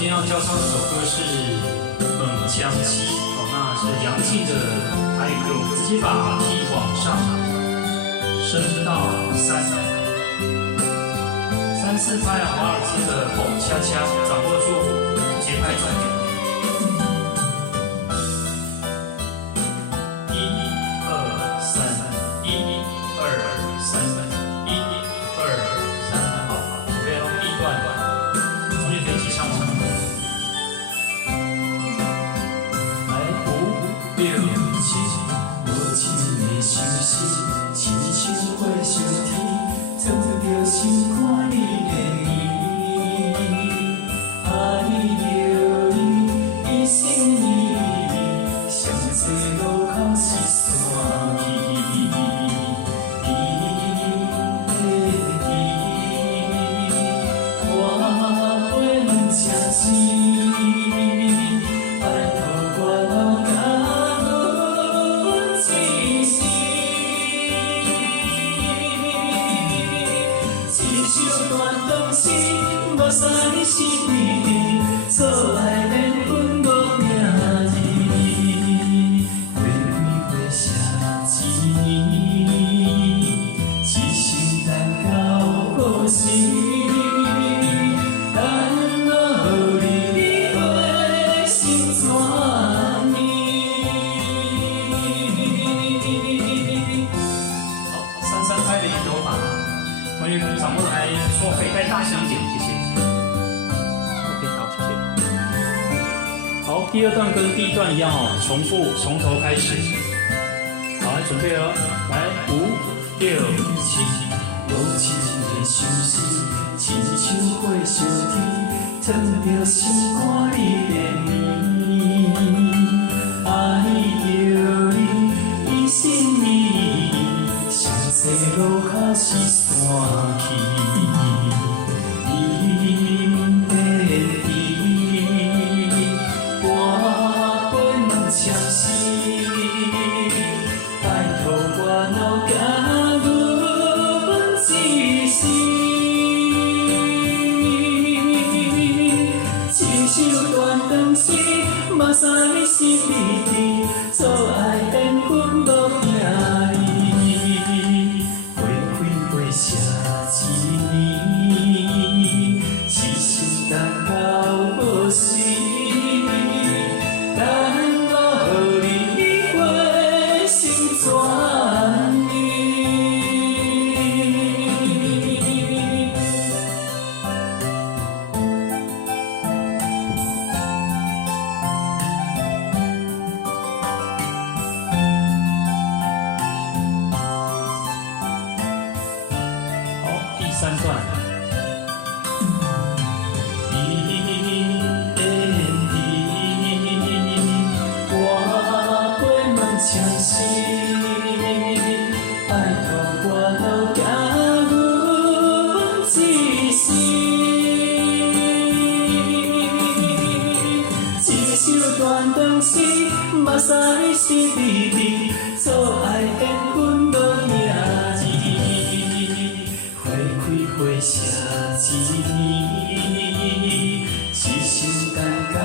今天要教唱这首歌是《猛枪七》，那是杨静的台语歌，我们直接把 key 往上升到3，3、4拍华尔兹的蹦恰恰，掌握住节拍重点。1、2、3，1、2、3，1、2、3，好，准备喽，第一段，中间可以一起唱吗？来5、6、7，无情的相思，亲像火烧天，藏着心肝里的意，爱着你一生一世，上济路口是山去。目屎是为你，错爱缘分无名字，花开花谢一年，痴心等到何时？等我你回心转意。好，3、3拍的一头发，关于掌握的还错，可以再大声一点，谢谢。好，第二段跟第一段一样哦，重复，从头开始。好，来准备了，来5、6、7，无情的相思，亲像火烧天，藏着心肝里的美。爱着你一生一世，上济路口是山去。目屎你是为你，错爱缘分无名字，花开花谢一年，痴心等到何时？等我你回心转意。3段。我陪梦相思，拜托我留甲阮一世。一首断肠诗，目屎是为你，错爱缘分无名字。花谢一年，痴心等到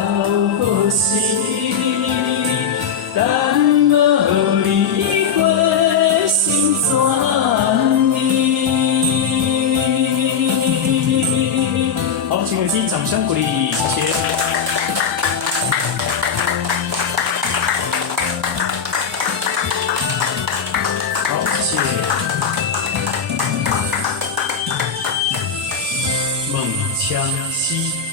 何时？等我你回心转意。好，请耳机掌声鼓励，谢谢。好，谢谢。猛枪西。